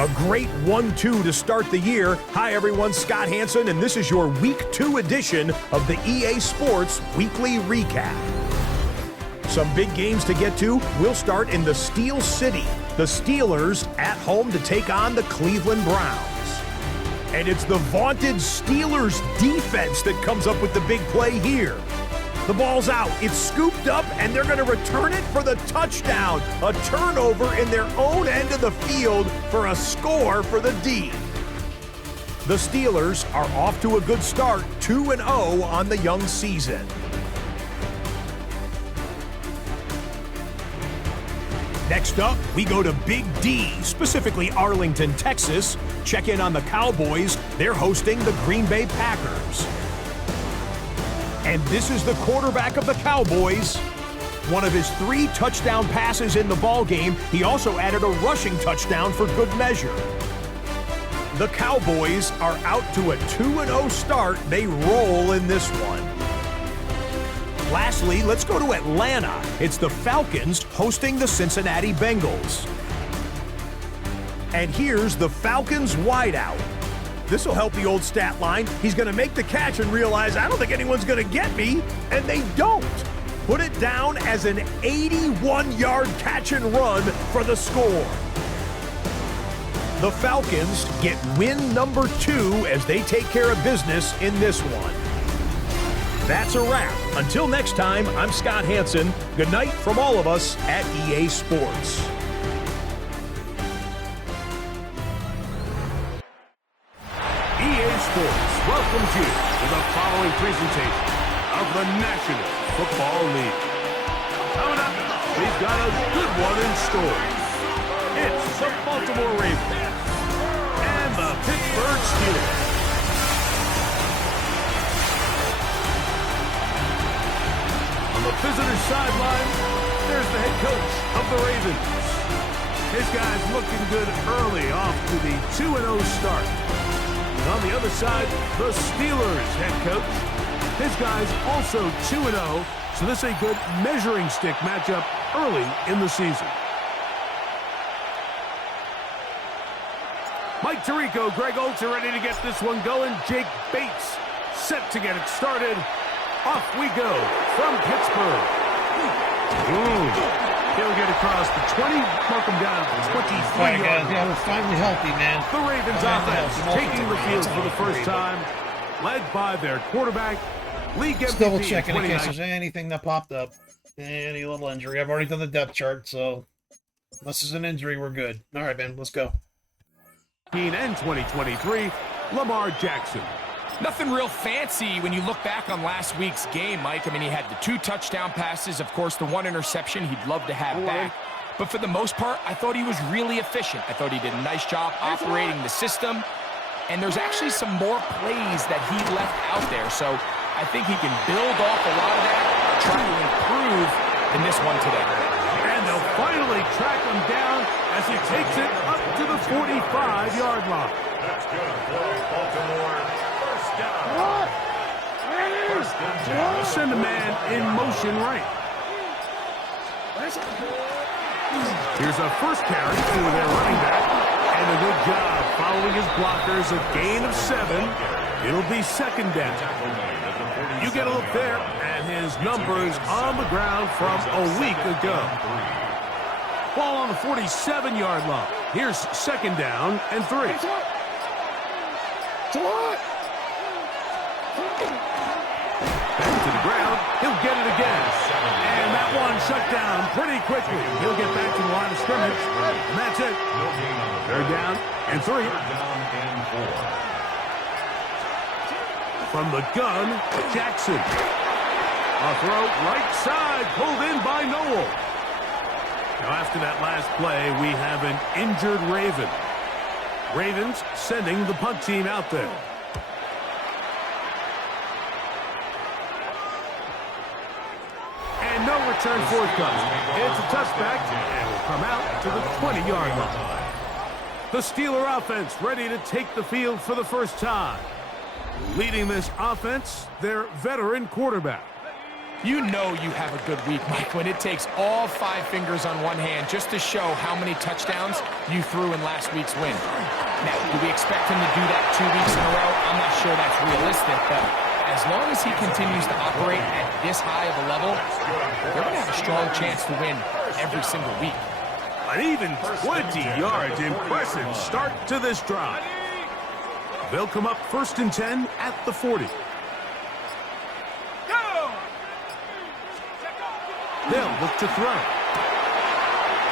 A great 1-2 to start the year. Hi everyone, Scott Hansen, and this is your Week 2 edition of the EA Sports Weekly Recap. Some big games to get to. We'll start in the Steel City. The Steelers at home to take on the Cleveland Browns. And it's the vaunted Steelers defense that comes up with the big play here. The ball's out, it's scooped up, and they're going to return it for the touchdown. A turnover in their own end of the field for a score for the D. The Steelers are off to a good start, 2-0 on the young season. Next up, we go to Big D, specifically Arlington, Texas. Check in on the Cowboys. They're hosting the Green Bay Packers. And this is the quarterback of the Cowboys. One of his 3 touchdown passes in the ballgame. He also added a rushing touchdown for good measure. The Cowboys are out to a 2-0 start. They roll in this one. Lastly, let's go to Atlanta. It's the Falcons hosting the Cincinnati Bengals. And here's the Falcons wideout. This will help the old stat line. He's going to make the catch and realize, I don't think anyone's going to get me, and they don't. Put it down as an 81-yard catch and run for the score. The Falcons get win number 2 as they take care of business in this one. That's a wrap. Until next time, I'm Scott Hansen. Good night from all of us at EA Sports. Sports welcomes you to the following presentation of the National Football League. Coming up, we've got a good one in store. It's the Baltimore Ravens and the Pittsburgh Steelers. On the visitor's sideline, there's the head coach of the Ravens. His guy's looking good early off to the 2-0 start. And on the other side, the Steelers head coach. His guy's also 2-0, so this is a good measuring stick matchup early in the season. Mike Tirico, Greg Olds are ready to get this one going. Jake Bates set to get it started. Off we go from Pittsburgh. He'll get across the 20, mark him down to 23 yards. Yeah, we're finally healthy, man. The Ravens offense taking the field for the first time, led by their quarterback, league MVP. Double checking in case there's anything that popped up. Any little injury. I've already done the depth chart, so unless there's an injury, we're good. All right, man, let's go. And 2023, Lamar Jackson. Nothing real fancy when you look back on last week's game, Mike. I mean, he had the 2 touchdown passes, of course, the 1 interception he'd love to have back. But for the most part, I thought he was really efficient. I thought he did a nice job operating the system. And there's actually some more plays that he left out there. So I think he can build off a lot of that, try to improve in this one today. And they'll finally track him down as he takes it up to the 45-yard line. That's good for Baltimore. Send a man in motion right. Here's a first carry to their running back. And a good job following his blockers. A gain of 7. It'll be second down. You get a look there at his numbers on the ground from a week ago. Ball on the 47-yard line. Here's second down and 3. Back to the ground. He'll get it again. And that one shut down pretty quickly. He'll get back to the line of scrimmage. And that's it. Third down and 3. From the gun, Jackson. A throw right side, pulled in by Noel. Now after that last play, we have an injured Raven. Ravens sending the punt team out there. And no return forthcoming. It's a touchback and will come out to the 20-yard line. The Steeler offense ready to take the field for the first time. Leading this offense, their veteran quarterback. You know you have a good week, Mike, when it takes all 5 fingers on one hand just to show how many touchdowns you threw in last week's win. Now, do we expect him to do that 2 weeks in a row? I'm not sure that's realistic, but as long as he continues to operate at this high of a level, they're going to have a strong chance to win every single week. An even 20 yards. Impressive start to this drive. They'll come up 1st and 10 at the 40. They'll look to throw.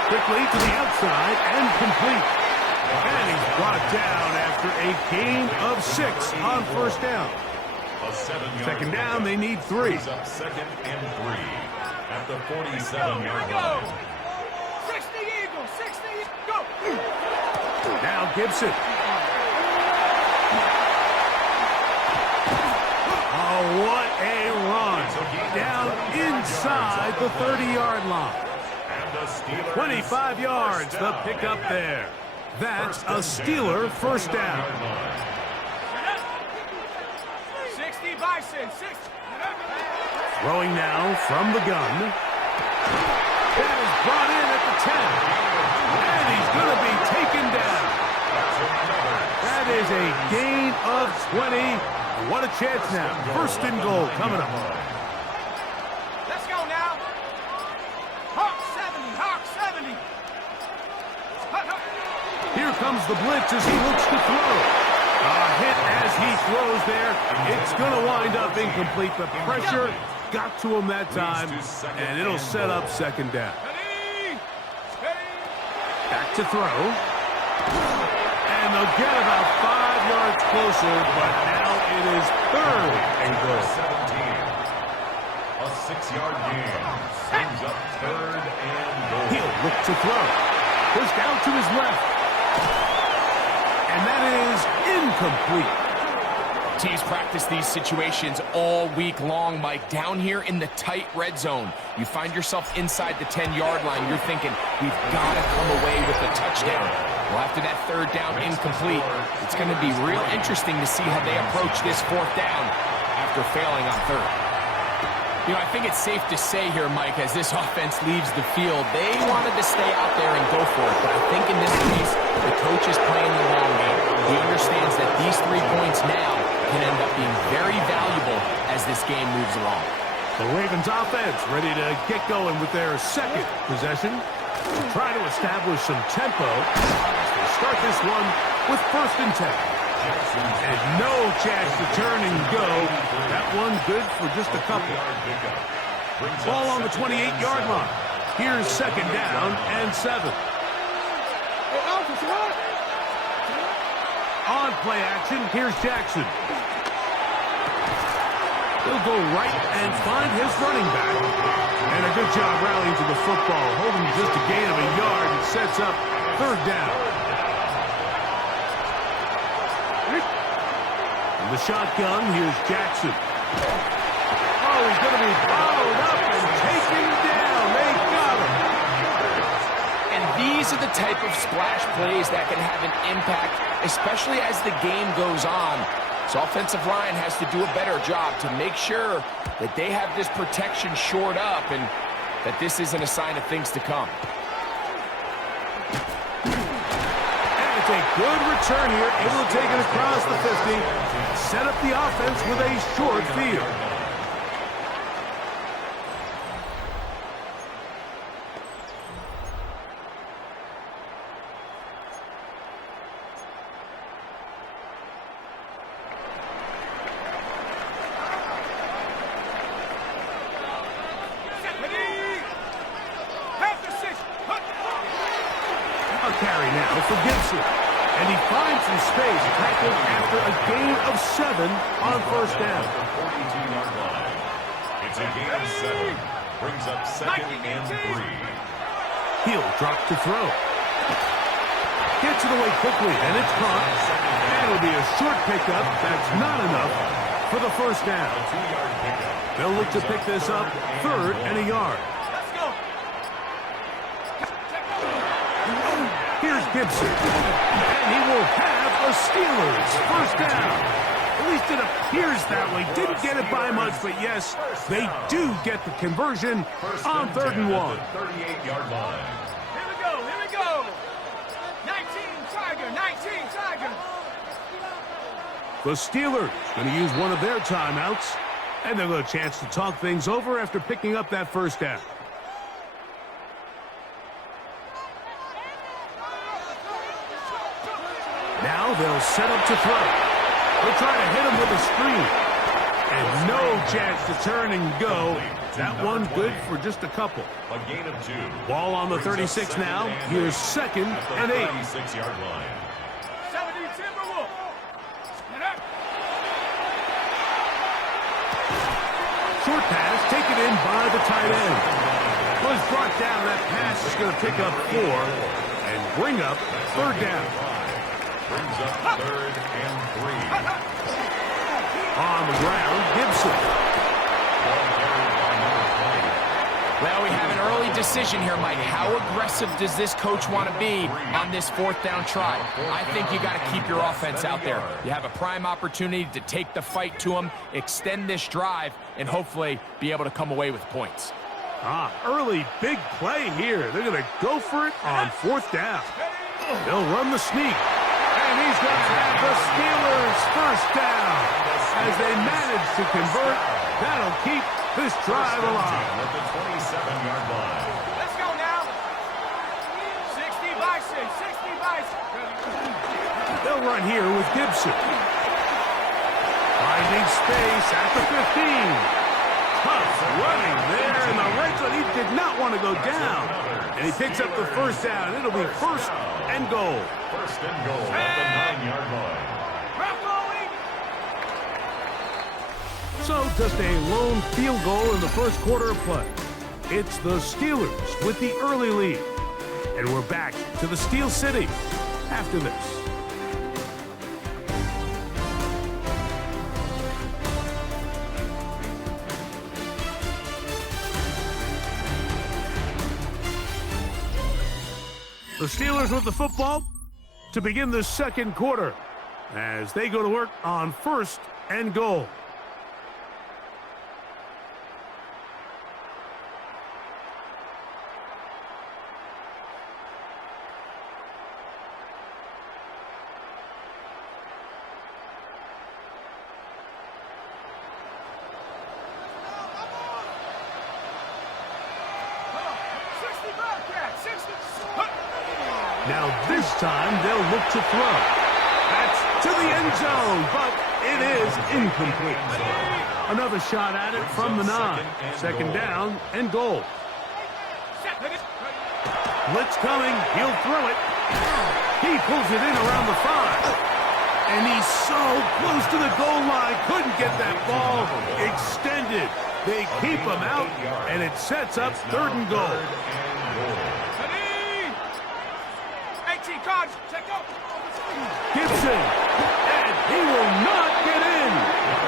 Quickly to the outside and complete. And he's brought down after a gain of 6 on 1st down. 2nd down, they need 3. 2nd and 3 at the 47-yard line. 60 Eagles, 60, go! Now Gibson. Oh, what a run. Down inside the 30-yard line. 25 yards, the pickup there. That's a Steeler 1st down. 60 Bison, 60. Throwing now from the gun. That is brought in at the 10. And he's going to be taken down. That is a gain of 20. What a chance now. 1st and goal coming up. Let's go now. Hawk 70, Hawk 70. Here comes the blitz as he looks to throw. A hit as he throws there. It's going to wind up incomplete. The pressure got to him that time, and it'll set up 2nd down. Back to throw. And they'll get about 5 yards closer, but now it is 3rd and goal. 17. A 6-yard gain. Brings up 3rd and goal. He'll look to throw. Goes down to his left. And that is incomplete. Teams practice these situations all week long, Mike. Down here in the tight red zone, you find yourself inside the 10-yard line. You're thinking, we've got to come away with a touchdown. Well, after that 3rd down incomplete, it's going to be real interesting to see how they approach this 4th down after failing on 3rd. You know, I think it's safe to say here, Mike, as this offense leaves the field, they wanted to stay out there and go for it. But I think in this case, the coach is playing the long game. He understands that these 3 points now can end up being very valuable as this game moves along. The Ravens offense ready to get going with their 2nd possession. Try to establish some tempo. They start this one with 1st and 10. And no chance to turn and go. That one good for just a couple. Ball on the 28-yard line. Here's 2nd down and 7. On play action, here's Jackson. He'll go right and find his running back. And a good job rallying to the football, holding just a gain of a yard and sets up 3rd down. In the shotgun, here's Jackson. Oh, he's going to be followed up and taken down. They got him. And these are the type of splash plays that can have an impact, especially as the game goes on. So offensive line has to do a better job to make sure that they have this protection shored up and that this isn't a sign of things to come. And it's a good return here, able to take it across the 50, set up the offense with a short field. Carry now for Gibson. And he finds some space, tackled after a gain of 7 on 1st down. 42-yard line. It's a gain of 7. Brings up 2nd and 3. He'll drop to throw. Gets it away quickly, and it's caught. And it'll be a short pickup. That's not enough for the 1st down. They'll look to pick this up 3rd and a yard. Here's Gibson, and he will have a Steelers 1st down. At least it appears that way. Didn't get it by much, but yes, they do get the conversion on 3rd and 1. 38-yard line. Here we go, here we go. 19 Tiger, 19 Tiger. The Steelers going to use one of their timeouts, and they'll get a chance to talk things over after picking up that first down. Now they'll set up to throw. They'll try to hit him with a screen. And no chance to turn and go. That one good for just a couple. A gain of 2. Ball on the 36 now. Here's 2nd and 8. 36-yard line. 70 Timberwolf. Get up. Short pass taken in by the tight end. Was brought down. That pass is going to pick up 4 and bring up 3rd down. Brings up 3rd and 3. On the ground, Gibson. Well, we have an early decision here, Mike. How aggressive does this coach want to be on this 4th down try? I think you got to keep your offense out there. You have a prime opportunity to take the fight to them, extend this drive, and hopefully be able to come away with points. Early big play here. They're going to go for it on 4th down. They'll run the sneak. And he's going to have the Steelers first down. As they manage to convert, that'll keep this drive alive. At the 27-yard line. Let's go now. 60 by 6, 60 by 6. They'll run here with Gibson. Finding space at the 15. Tough running there in the red zone. He did not want to go down. And he picks up the first down. It'll be 1st and goal. 1st and goal at the 9-yard line. So just a lone field goal in the first quarter of play. It's the Steelers with the early lead. And we're back to the Steel City after this. The Steelers with the football to begin the second quarter as they go to work on 1st and goal. Now this time they'll look to throw. That's to the end zone, but it is incomplete. Another shot at it from the 9. 2nd down and goal. Blitz coming. He'll throw it. He pulls it in around the 5. And he's so close to the goal line. Couldn't get that ball extended. They keep him out, and it sets up 3rd and goal. Gibson, and he will not get in.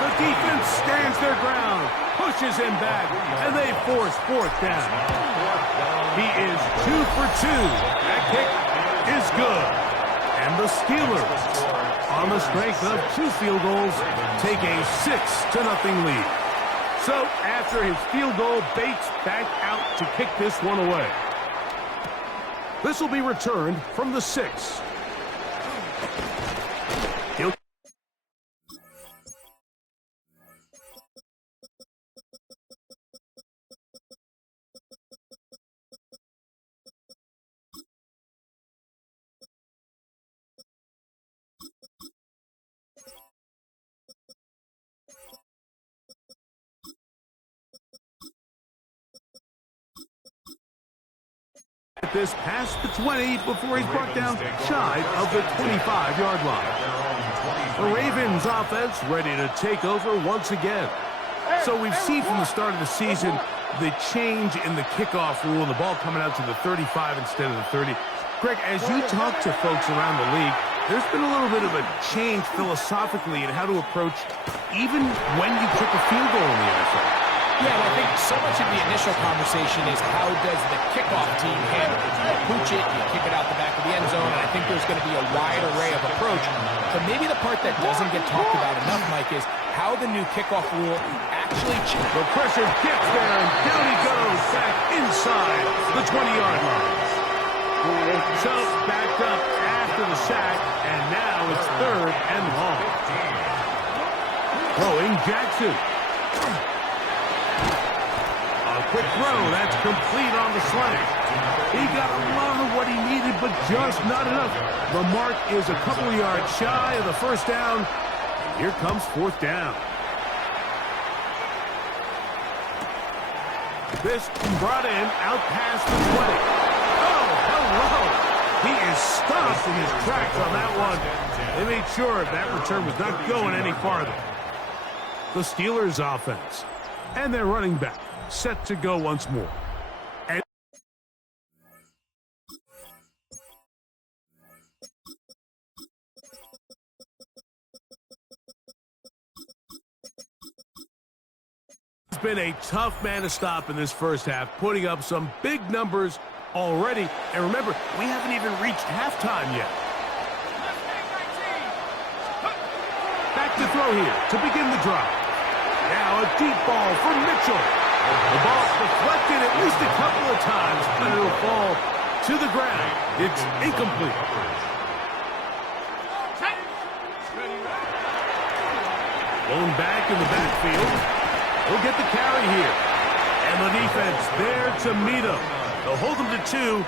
The defense stands their ground, pushes him back, and they force 4th down. He is 2 for 2. That kick is good. And the Steelers, on the strength of 2 field goals, take a 6-0 lead. So after his field goal, Bates back out to kick this one away. This will be returned from the 6. This past the 20 before he's brought down shy of the 25-yard line. The Ravens offense ready to take over once again. So we've seen from the start of the season the change in the kickoff rule and the ball coming out to the 35 instead of the 30. Greg, as you talk to folks around the league, there's been a little bit of a change philosophically in how to approach even when you kick a field goal in the NFL. Yeah, and I think so much of the initial conversation is how does the kickoff team handle it? You pooch it, you kick it out the back of the end zone, and I think there's going to be a wide array of approach. But maybe the part that doesn't get talked about enough, Mike, is how the new kickoff rule actually changes. The pressure gets there, and down he goes back inside the 20-yard line. So backed up after the sack, and now it's 3rd and long. Throwing Jackson. A quick throw, that's complete on the slant. He got a lot of what he needed, but just not enough. The mark is a couple of yards shy of the first down. Here comes 4th down. This brought in out past the 20. Oh, hello. He is stopped in his tracks on that one. They made sure that return was not going any farther. The Steelers offense. And their running back set to go once more. And it's been a tough man to stop in this first half, putting up some big numbers already. And remember, we haven't even reached halftime yet. Back to throw here to begin the drive. Now a deep ball for Mitchell. The ball deflected at least a couple of times, but it'll fall to the ground. It's incomplete. Going back in the backfield. He'll get the carry here. And the defense there to meet him. They'll hold him to 2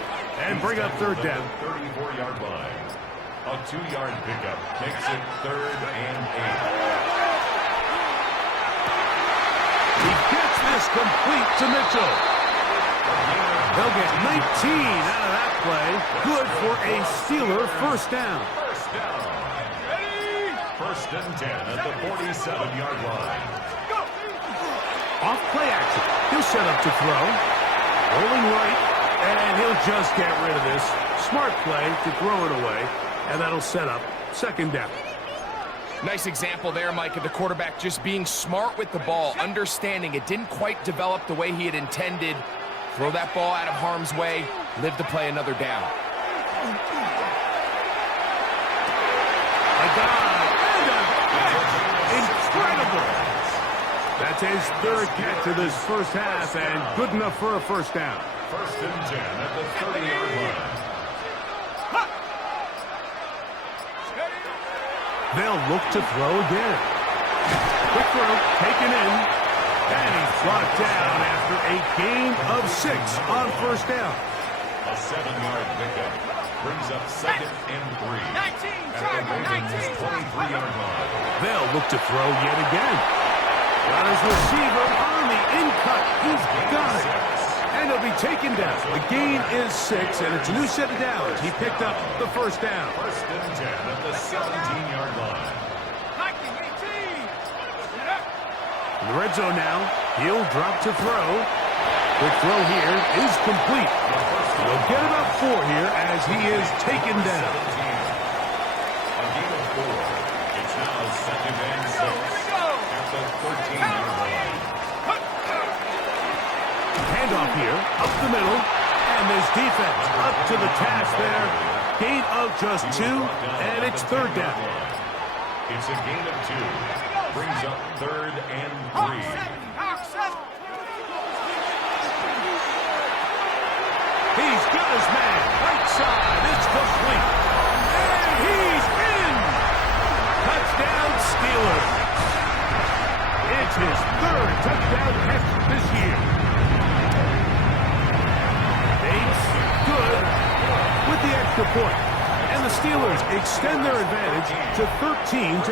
and bring up 3rd down. 34-yard line. A 2-yard pickup makes it 3rd and 8. He gets this complete to Mitchell. They'll get 19 out of that play. Good for a Steeler first down. First down. 1st and 10 at the 47-yard line. Off play action. He'll set up to throw. Rolling right, and he'll just get rid of this. Smart play to throw it away, and that'll set up 2nd down. Nice example there, Mike, of the quarterback just being smart with the ball, understanding it didn't quite develop the way he had intended. Throw that ball out of harm's way, live to play another down. A dive and a catch. Incredible. That's his 3rd catch of this first half, and good enough for a first down. 1st and 10 at the 30-yard line. They'll look to throw again. Quick throw, taken in, and he's brought down after a gain of 6 on first down. A 7-yard pickup brings up 2nd and 3. 19, Charlie, 19. 23-yard line. They'll look to throw yet again. Got his receiver on the in-cut. He's got it. And he'll be taken down. The gain is 6, and it's a new set of downs. He picked up the first down. 1st and 10 at the 17-yard line. 19, 18. In the red zone now, he'll drop to throw. Quick throw here is complete. He'll get about 4 here as he is taken down. A gain of 4. It's now 2nd and 6 at the 13-yard line. Handoff here, up the middle, and this defense up to the task there. Gain of just 2, and it's 3rd down. It's a gain of 2. Brings up 3rd and 3. He's got his man, right side, it's complete. And he's in! Touchdown Steelers. It's his 3rd touchdown catch this year. Good with the extra point. And the Steelers extend their advantage to 13-0.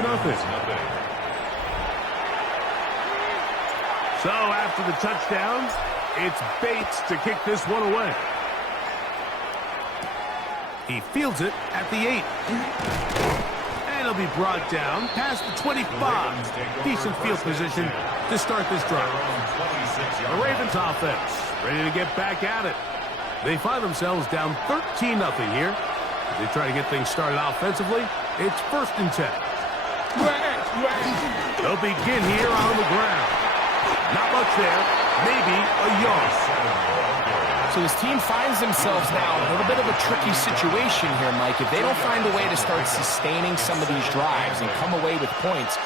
So after the touchdown, it's Bates to kick this one away. He fields it at the 8. And he'll be brought down past the 25. Decent field position to start this drive. The Ravens offense ready to get back at it. They find themselves down 13-0 here. As they try to get things started offensively, it's 1st and 10. They'll begin here on the ground. Not much there, maybe a yard. So this team finds themselves now in a little bit of a tricky situation here, Mike. If they don't find a way to start sustaining some of these drives and come away with points,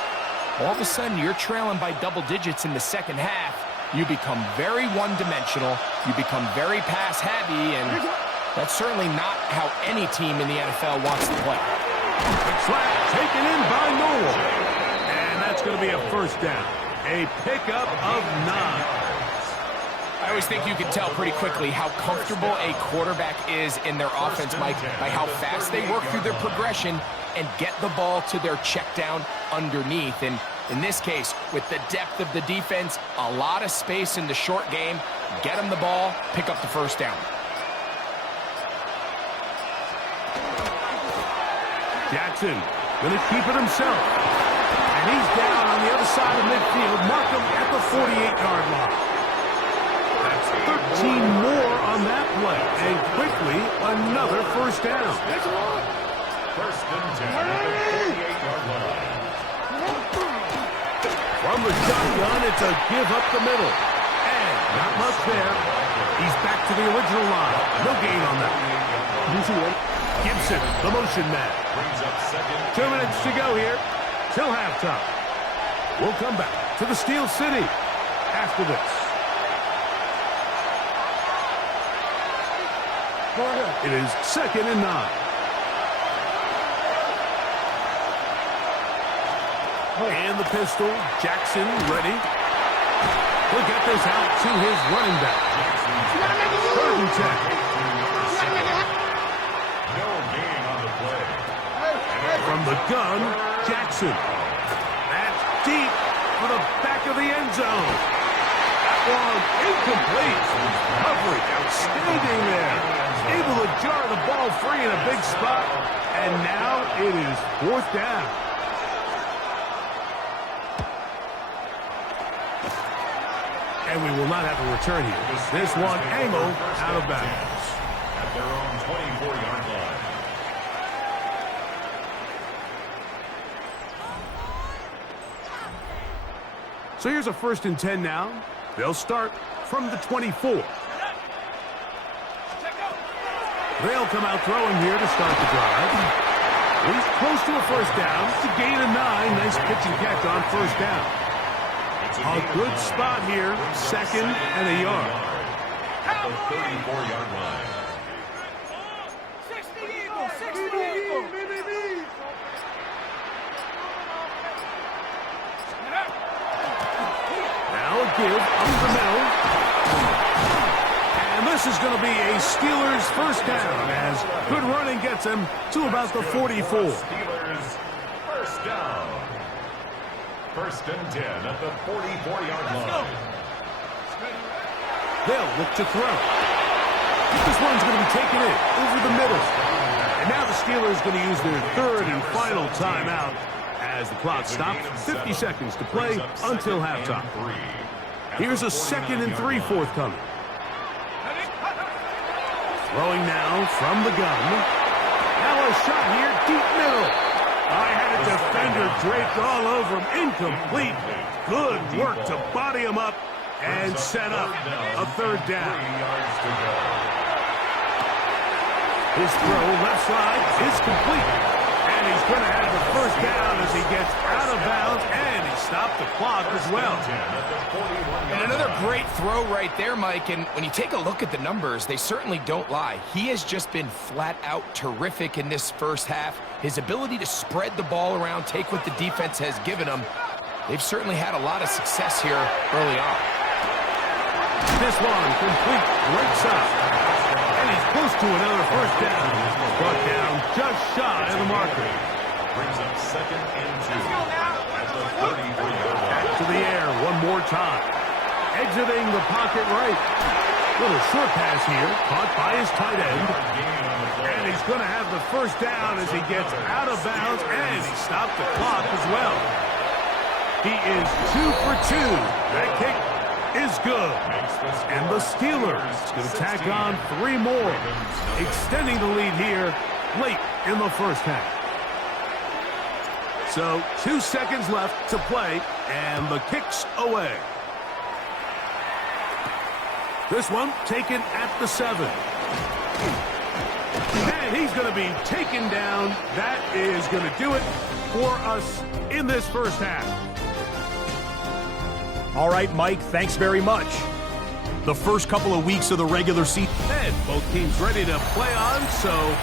all of a sudden you're trailing by double digits in the second half. You become very one-dimensional. You become very pass-heavy, and that's certainly not how any team in the NFL wants to play. Slap taken in by Noel. And that's going to be a first down. A pickup of 9. I always think you can tell pretty quickly how comfortable a quarterback is in their offense, Mike, by how fast they work through their progression and get the ball to their check down underneath. And in this case, with the depth of the defense, a lot of space in the short game, get them the ball, pick up the first down. Jackson going to keep it himself. And he's down on the other side of midfield. Mark him at the 48-yard line. That's 13 more on that play. And quickly, another first down. First and 10 at the 48-yard line. From the shotgun, it's a give up the middle. And not much there. He's back to the original line. No gain on that. Gibson, the motion man. Brings up second. 2 minutes to go here till halftime. We'll come back to the Steel City after this. It is 2nd and 9. And the pistol, Jackson ready. He'll get this out to his running back. 3rd and 10. No gain on the play. From the gun, Jackson. That's deep for the back of the end zone. That one incomplete. Coverage outstanding there. Able to jar the ball free in a big spot. And now it is 4th down. And we will not have a return here. This one angled out of bounds. At their own 24-yard line. So here's a 1st and 10 now. They'll start from the 24. They'll come out throwing here to start the drive. He's close to a first down. It's a gain of 9. Nice pitch and catch on first down. A good spot here. 2nd and a yard. At the 34-yard line. 60 Eagle, 60 Eagle. Now a give up the middle. And this is going to be a Steelers first down as good running gets him to about the 44. Steelers first down. 1st and 10 at the 44-yard line. They'll look to throw. This one's going to be taken in over the middle. And now the Steelers going to use their 3rd and final timeout as the clock stops. 50 seconds to play until halftime. Here's a 2nd and 3 forthcoming. Throwing now from the gun. Now a shot here, deep middle. I had a defender draped all over him. Incomplete. Good work to body him up and set up a 3rd down. 3 yards to go. His throw left side is complete. And he's going to have the first down as he gets out of bounds, and he stopped the clock as well. And another great throw right there, Mike. And when you take a look at the numbers, they certainly don't lie. He has just been flat out terrific in this first half. His ability to spread the ball around, take what the defense has given him. They've certainly had a lot of success here early on. This one complete right side. And he's close to another first down. Brought down just shy of the marker. Brings up 2nd and 2 at the 33-yard line. Back to the air one more time. Exiting the pocket right. Little short pass here, caught by his tight end. And he's going to have the first down as he gets out of bounds, and he stopped the clock as well. He is 2 for 2. That kick is good. And the Steelers going to tack on 3 more, extending the lead here late in the first half. So 2 seconds left to play, and the kick's away. This one taken at the 7. And he's going to be taken down. That is going to do it for us in this first half. All right, Mike, thanks very much. The first couple of weeks of the regular season. And both teams ready to play on, so...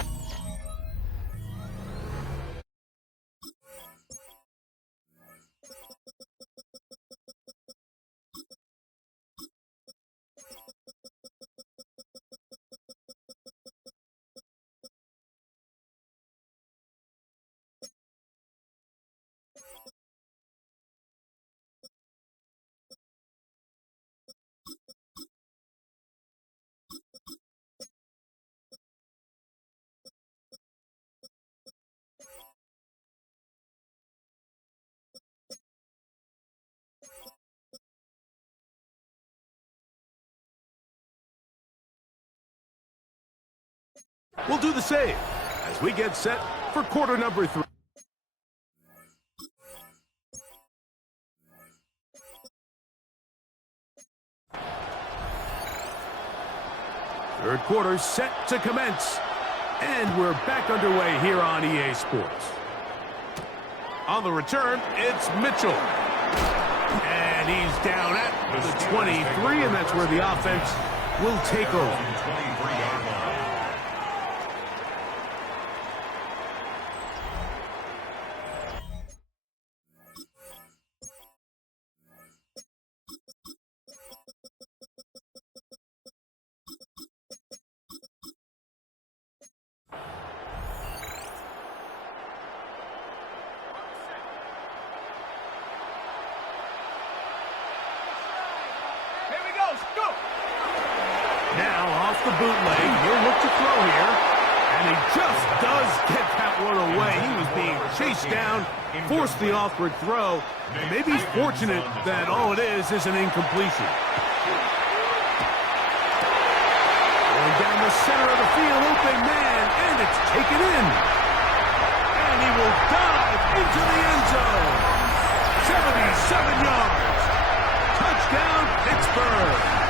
We'll do the same as we get set for quarter number 3. Third quarter set to commence. And we're back underway here on EA Sports. On the return, it's Mitchell. And he's down at the 23, and that's where the offense will take over. Now off the bootleg, he'll look to throw here, and he just does get that one away. He was being chased down, forced the awkward throw. Maybe he's fortunate that all it is an incompletion. Going down the center of the field, open man, and it's taken in. And he will dive into the end zone. 77 yards. Touchdown, Pittsburgh.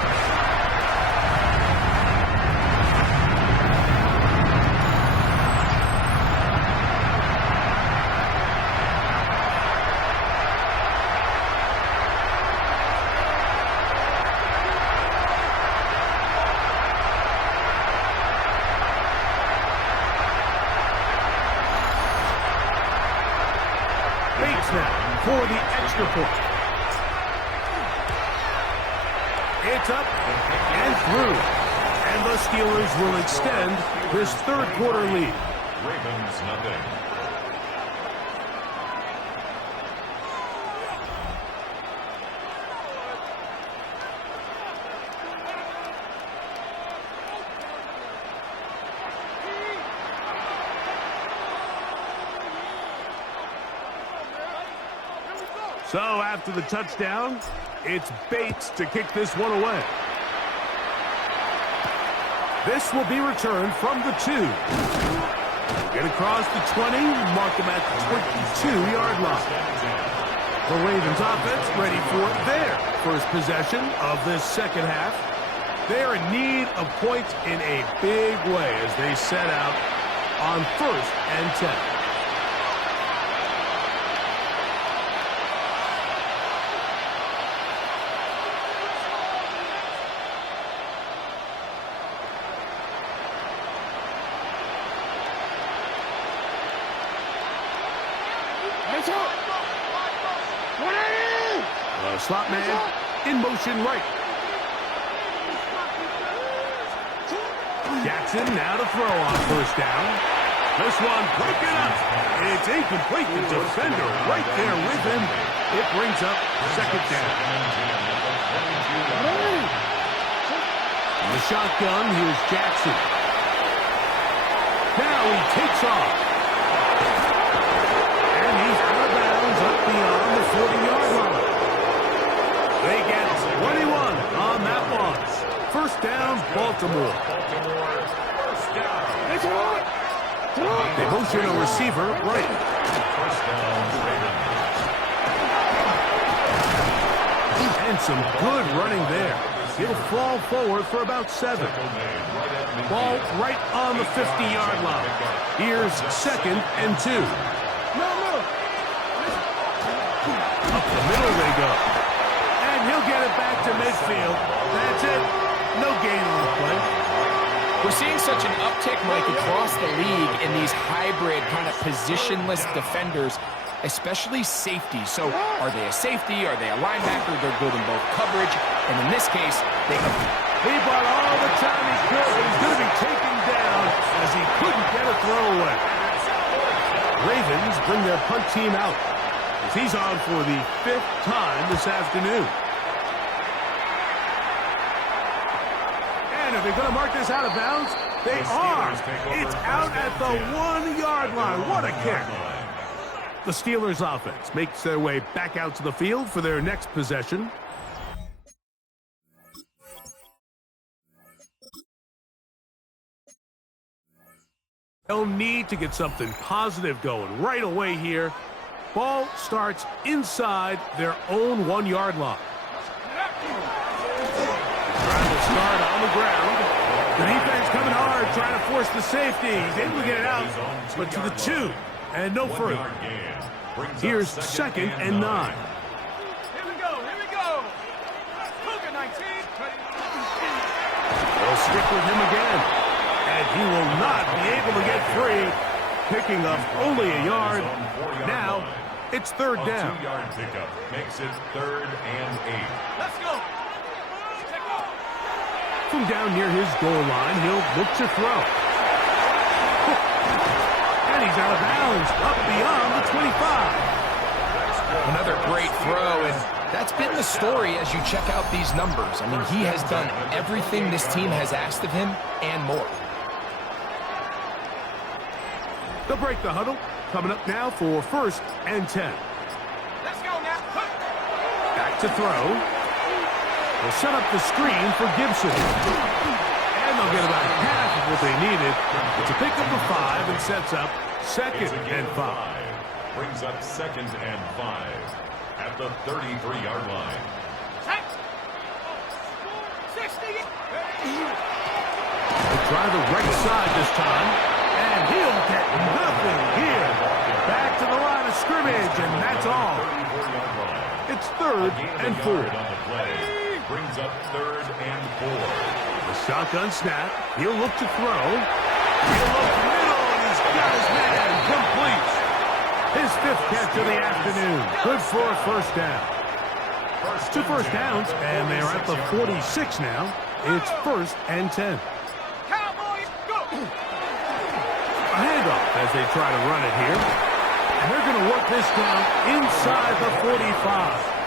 Now for the extra point. It's up and through. And the Steelers will extend this third quarter lead. Ravens nothing. So after the touchdown, it's Bates to kick this one away. This will be returned from the 2. Get across the 20, mark them at the 22-yard line. The Ravens offense ready for their first possession of this second half. They're in need of points in a big way as they set out on 1st and 10. Slot man in motion right. Jackson now to throw on first down. This one breaking up. It's incomplete. The defender right there with him. It brings up second down. In the shotgun, here's Jackson. Now he takes off. And he's out of bounds up beyond the 40-yard line. They get 21 on that one. First down, Baltimore. They motion a receiver right. And some good running there. He'll fall forward for about 7. Ball right on the 50-yard line. Here's 2nd and 2. Up the middle they go. And he'll get it back to midfield. That's it. No gain on the play. We're seeing such an uptick, Mike, across the league in these hybrid kind of positionless defenders, especially safety. So are they a safety? Are they a linebacker? They're good in both coverage. And in this case, they compete. He bought all the time he could, but he's going to be taken down as he couldn't get a throwaway. Ravens bring their punt team out as he's on for the 5th time this afternoon. And are they going to mark this out of bounds? They are. It's out at the 1-yard line. What a kick. The Steelers offense makes their way back out to the field for their next possession. They'll need to get something positive going right away here. Ball starts inside their own 1-yard line. Trying to start on the ground. The defense coming hard, trying to force the safety. He's able to get it out, but to the 2 and no further. Here's 2nd and 9. Here we go. Cougar 19. They'll stick with him again. And he will not be able to get free, picking up only a yard. Now, it's 3rd down. 2-yard pickup makes it 3rd and 8. Let's go. From down near his goal line, he'll look to throw. And he's out of bounds, up beyond the 25. Another great throw, and that's been the story as you check out these numbers. I mean, he has done everything this team has asked of him and more. They'll break the huddle. Coming up now for 1st and 10. Let's go now. Back to throw. They'll set up the screen for Gibson. And they'll get about half of what they needed. It's a pickup of 5 and sets up 2nd and 5. Brings up 2nd and 5 at the 33-yard line. 60. They'll try the right side this time. And he'll get nothing here. Back to the line of scrimmage, and that's all. It's 3rd and 4. Brings up 3rd and 4. The shotgun snap. He'll look to throw. He'll look middle, and he's got his man complete. His 5th catch of the afternoon. Good for a 1st down. 2 first downs, and they're at the 46 now. It's 1st and 10. Cowboys, go. A handoff as they try to run it here. And they're going to work this down inside the 45.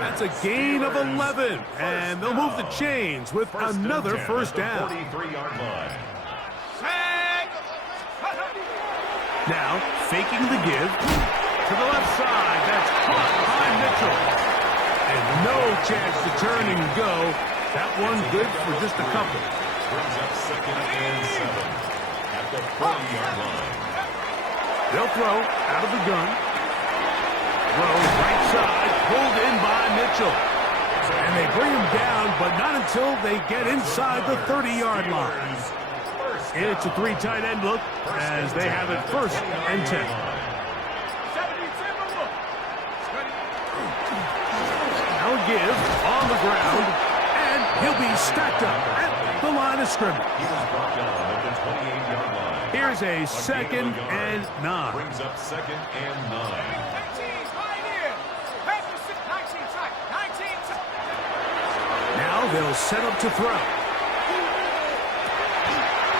That's a gain of 11. And they'll move the chains with another 1st down. 43-yard line. Now, faking the give. To the left side. That's caught by Mitchell. And no chance to turn and go. That one good for just a couple. Brings up 2nd and 7 at the 40-yard line. They'll throw out of the gun. Throw right side, pulled in by Mitchell. And they bring him down, but not until they get inside the 30-yard line. It's a 3 tight end look as they have it 1st and 10. Now a give on the ground, and he'll be stacked up at the line of scrimmage. He was brought down at the 28-yard line. Here's a 2nd and 9. Brings up 2nd and 9. Now they'll set up to throw.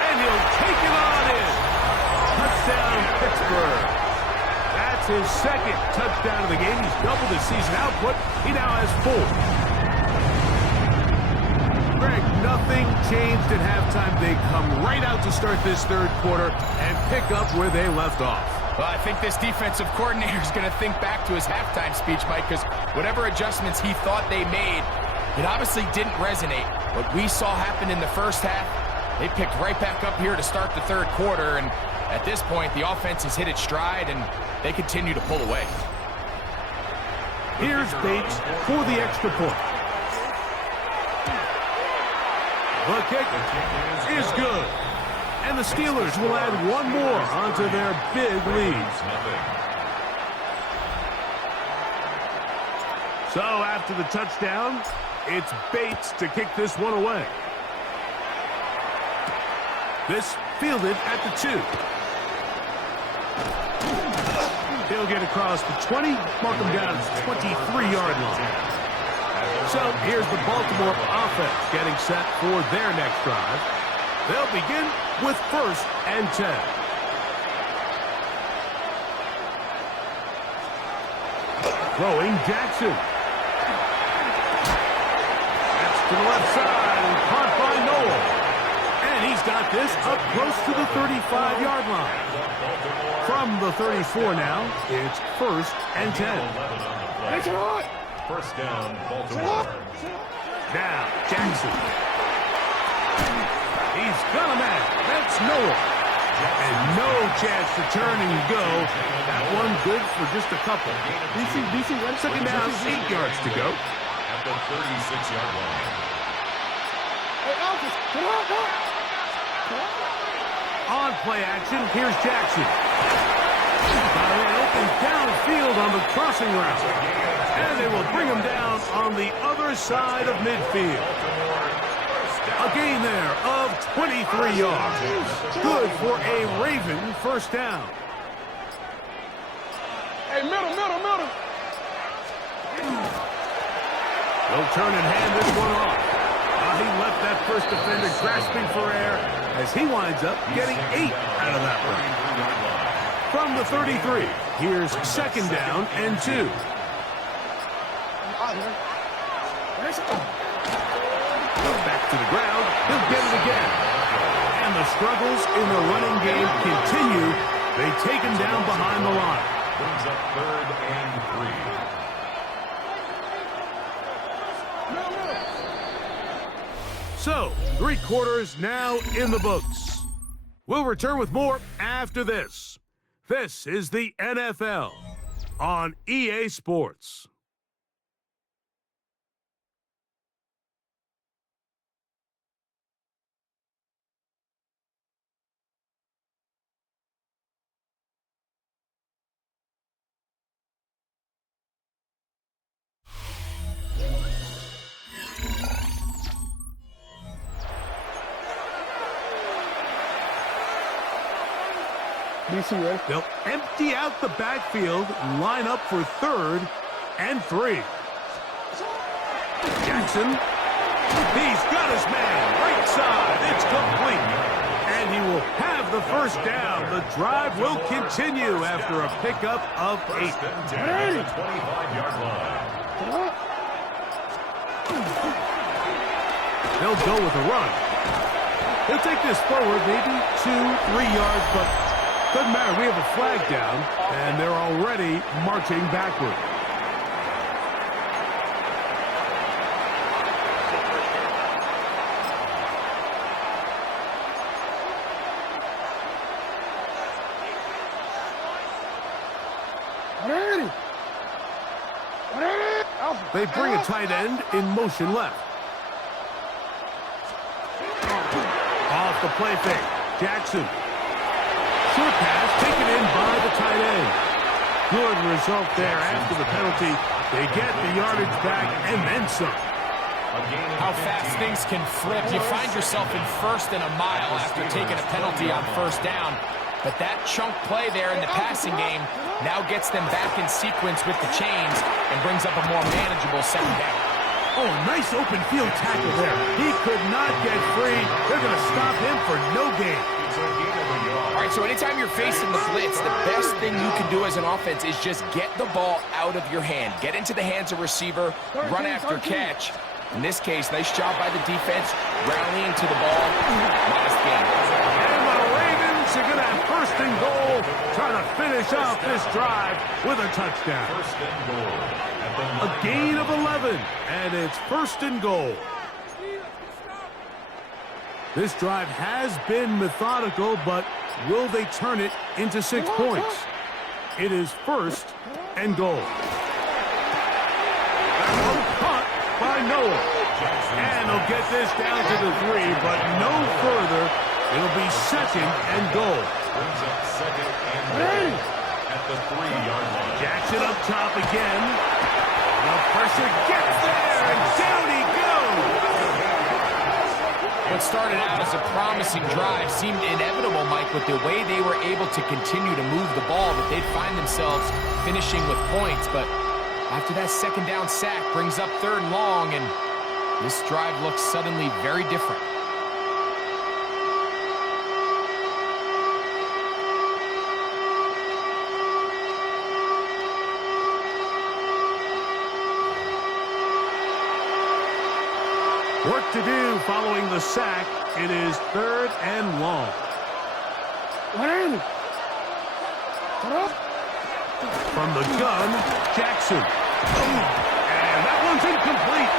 And he'll take it on in. Touchdown, Pittsburgh. That's his 2nd touchdown of the game. He's doubled his season output. He now has 4. Greg, nothing changed at halftime. They come right out to start this 3rd quarter and pick up where they left off. Well, I think this defensive coordinator is going to think back to his halftime speech, Mike, because whatever adjustments he thought they made, it obviously didn't resonate. What we saw happen in the 1st half, they picked right back up here to start the 3rd quarter, and at this point, the offense has hit its stride, and they continue to pull away. Here's Bates for the extra point. The kick is good. And the Steelers will add one more onto their big lead. So after the touchdown, it's Bates to kick this one away. This fielded at the 2. He'll get across the 20, mark him down at the 23-yard line. So here's the Baltimore offense getting set for their next drive. They'll begin with 1st and 10. Throwing Jackson. That's to the left side and caught by Noel. And he's got this up close to the 35-yard line. From the 34 now, it's 1st and 10. That's right. First down, Baltimore. Now, Jackson. He's got a man. That's Noel. And no chance to turn and go. That one good for just a couple. DC, second down, 8 yards to go. At the 36-yard line. Hey, Alphys, come on, come on. On play action, here's Jackson. Got a man open downfield on the crossing route. And they will bring him down on the other side of midfield. A gain there of 23 yards. Good for a Raven first down. Hey, middle. They'll turn and hand this one off. He left that first defender grasping for air as he winds up getting 8 out of that one. From the 33, here's 2nd down and 2. Back to the ground. He'll get it again. And the struggles in the running game continue. They take him down behind the line. Brings up 3rd and 3. So, 3 quarters now in the books. We'll return with more after this. This is the NFL on EA Sports. They'll empty out the backfield and line up for 3rd and 3. Jackson. He's got his man. Right side. It's complete. And he will have the first down. The drive will continue after a pickup of 8. First and 10 at the 25-yard line. They'll go with a run. He'll take this forward maybe 2-3 yards, but doesn't matter. We have a flag down, and they're already marching backward. They bring a tight end in motion left. Off the play fake. Jackson. Short pass taken in by the tight end. Good result there after the penalty. They get the yardage back and then some. How fast things can flip. You find yourself in 1st and a mile after taking a penalty on 1st down. But that chunk play there in the passing game now gets them back in sequence with the chains and brings up a more manageable 2nd down. Oh, nice open field tackle there. He could not get free. They're going to stop him for no gain. All right, so anytime you're facing the blitz, the best thing you can do as an offense is just get the ball out of your hand. Get into the hands of receiver, run after catch. In this case, nice job by the defense, rallying to the ball. Modest gain. And the Ravens are going to have 1st and goal, trying to finish off this drive with a touchdown. 1st and goal. A gain of 11, and it's 1st and goal. This drive has been methodical, but will they turn it into 6 points? It is 1st and goal. That one caught by Noah. And they'll get this down to the 3, but no further. It'll be second and goal. Brings up second and goal at the 3-yard line. Jackson up top again. The pressure gets there, and down he goes. What started out as a promising drive seemed inevitable, Mike, with the way they were able to continue to move the ball, that they'd find themselves finishing with points. But after that second down sack brings up 3rd and long, and this drive looks suddenly very different. Work to do following the sack. It is 3rd and long. From the gun, Jackson. And that one's incomplete.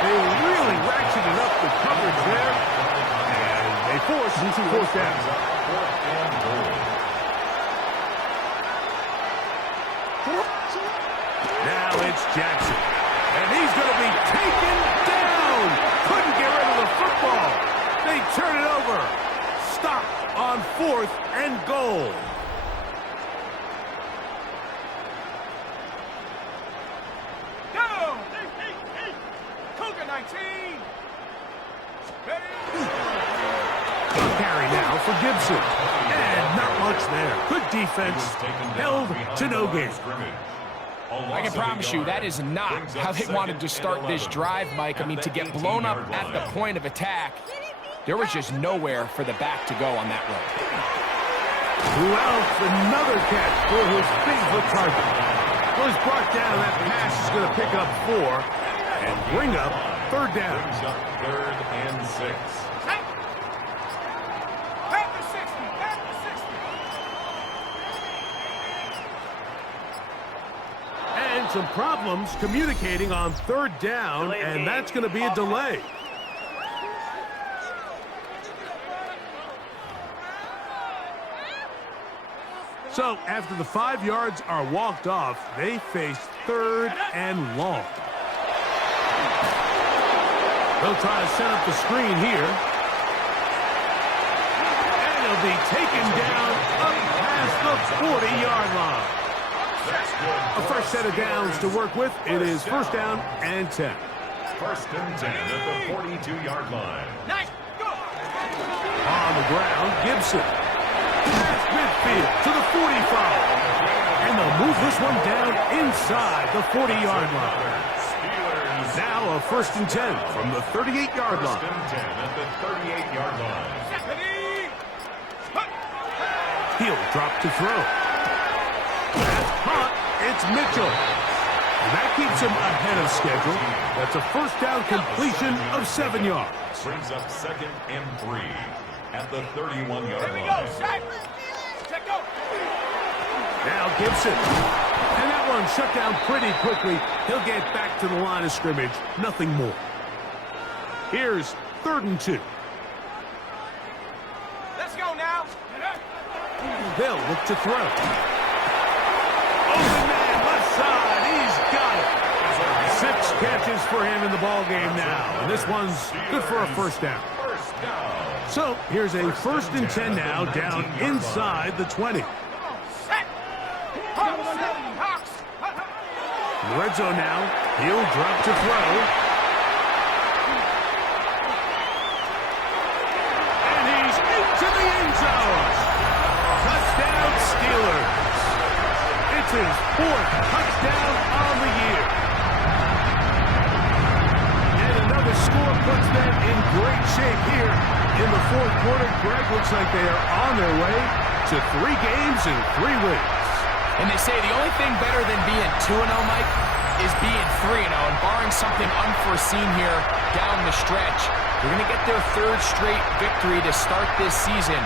They really ratcheted up the coverage there. And they force 4th down. Now it's Jackson. And he's going to be taken down. Couldn't get rid of the football. They turn it over. Stop on 4th and goal. Go! Cougar 19. Good carry now for Gibson. And not much there. Good defense. Held to no gain. I can promise you that is not how they wanted to start this drive, Mike. I mean, to get blown up at the point of attack, there was just nowhere for the back to go on that run. Wells, another catch for his favorite target. Was brought down. That pass is going to pick up 4 and bring up 3rd down. Brings up 3rd and 6. Back to 60. Back to 60. And some problems communicating on 3rd down, and that's going to be a delay. So after the 5 yards are walked off, they face 3rd and long. They'll try to set up the screen here. And he'll be taken down up past the 40-yard line. A fresh set of downs to work with. It is 1st down and 10. 1st and 10 at the 42-yard line. Nice. Go. On the ground, Gibson. Past midfield to the 45. And they'll move this one down inside the 40-yard line. Now a 1st and 10 from the 38-yard line. 1st and 10 at the 38-yard line. He'll drop to throw. That's caught. It's Mitchell. And that keeps him ahead of schedule. That's a 1st down completion of 7 yards. Brings up 2nd and 3 at the 31-yard Here we line. go, Shaq. Check go. Now Gibson. And that one shut down pretty quickly. He'll get back to the line of scrimmage. Nothing more. Here's 3rd and 2. Let's go now. They'll look to throw. Open man, left side. He's got it. 6 catches for him in the ball game now. And this one's good for a 1st down. So here's a 1st and 10 now down inside the 20. In the red zone now. He'll drop to throw. And he's into the end zone. Touchdown Steelers. It's his 4th touchdown on the year. And another score puts them in great shape here in the 4th quarter. Greg, looks like they are on their way to 3 games and 3 wins. And they say the only thing better than being 2-0, Mike, is being 3-0. And barring something unforeseen here down the stretch, they're going to get their 3rd straight victory to start this season.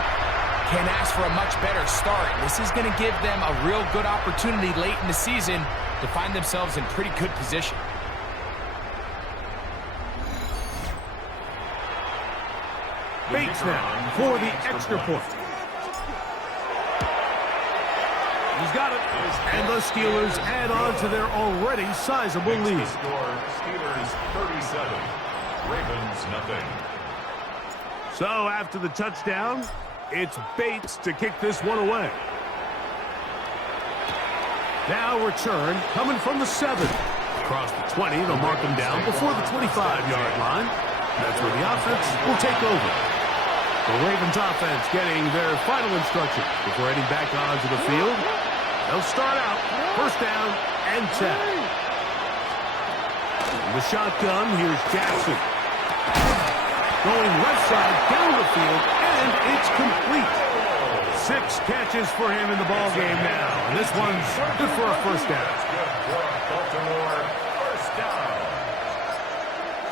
Can't ask for a much better start. This is going to give them a real good opportunity late in the season to find themselves in pretty good position. Bates now for the extra point. He's got it. And the Steelers add on to their already sizable lead. Score, Steelers 37, Ravens nothing. So after the touchdown, it's Bates to kick this one away. Now return coming from the 7. Across the 20, they'll mark them down before the 25-yard line. That's where the offense will take over. The Ravens offense getting their final instruction before heading back onto the field. They'll start out first down and 10. In the shotgun, here's Jackson. Going left side down the field, and it's complete. 6 catches for him in the ballgame now. And this one's good for a first down. Good for a Baltimore first down.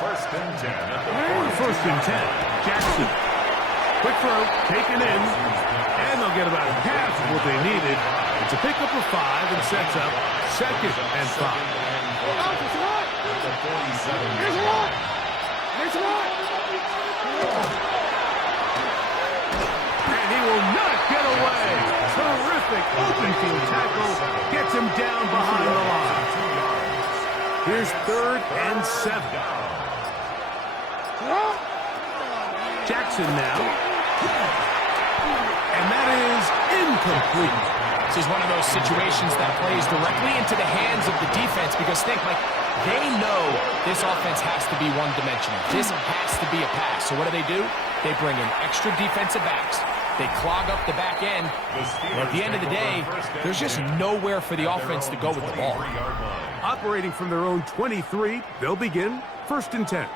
First and 10 at the 42. First and 10. Jackson. Quick throw, taken in, and they'll get about half of what they needed. It's a pickup of 5 and sets up second and 5. At the 47. And he will not get away. Terrific open field tackle. Gets him down behind the line. Here's 3rd and 7. Jackson now. And that is incomplete. This is one of those situations that plays directly into the hands of the defense because think, Mike, they know this offense has to be one-dimensional. This has to be a pass. So what do? They bring in extra defensive backs. They clog up the back end. And at the end of the day, there's just nowhere for the offense to go with the ball. Operating from their own 23, they'll begin first and 10.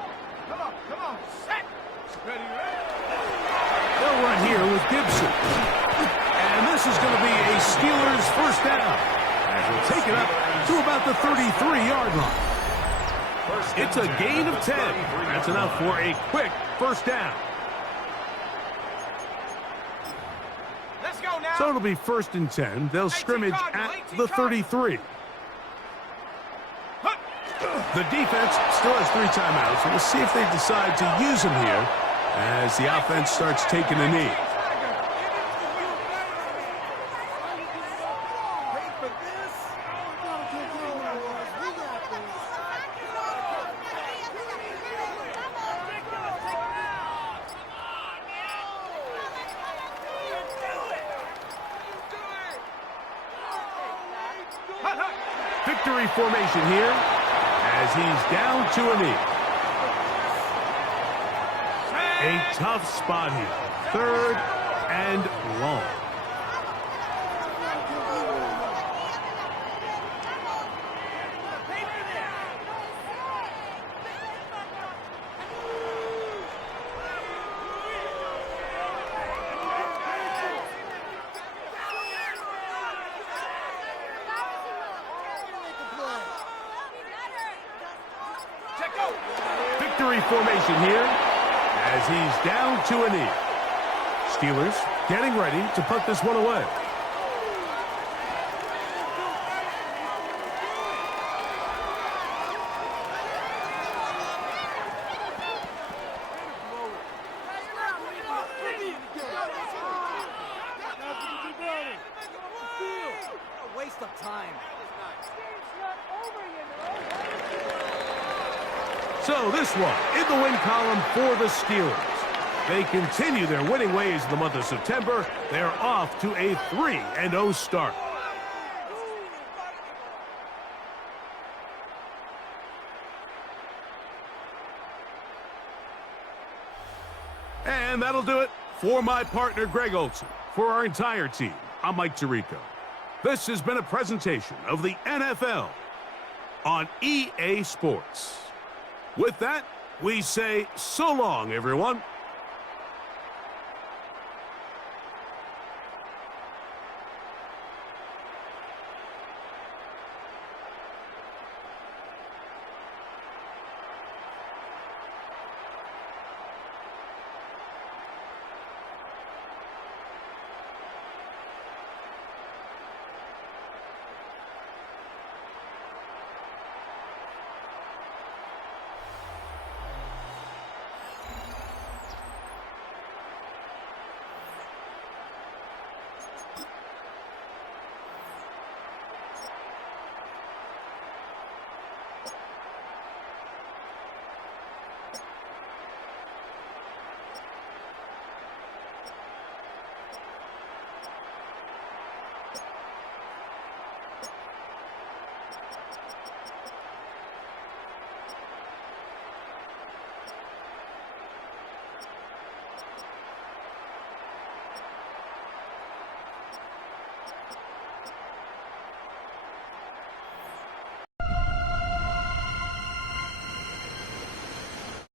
Come on, set. Ready. They'll run here with Gibson. And this is going to be a Steelers first down. As we'll take it up to about the 33-yard line. It's a gain of 10. That's enough for a quick first down. Let's go now. So it'll be first and 10. They'll scrimmage at the 33. The defense still has 3 timeouts. We'll see if they decide to use them here as the offense starts taking a knee. Victory formation here as he's down to a knee. A tough spot here. 3rd and long. Victory formation here as he's down to a knee. Steelers getting ready to put this one away. Waste of time. So this one in the win column for the Steelers. They continue their winning ways in the month of September. They're off to a 3-0 start. And that'll do it for my partner, Greg Olson. For our entire team, I'm Mike Tirico. This has been a presentation of the NFL on EA Sports. With that, we say so long, everyone.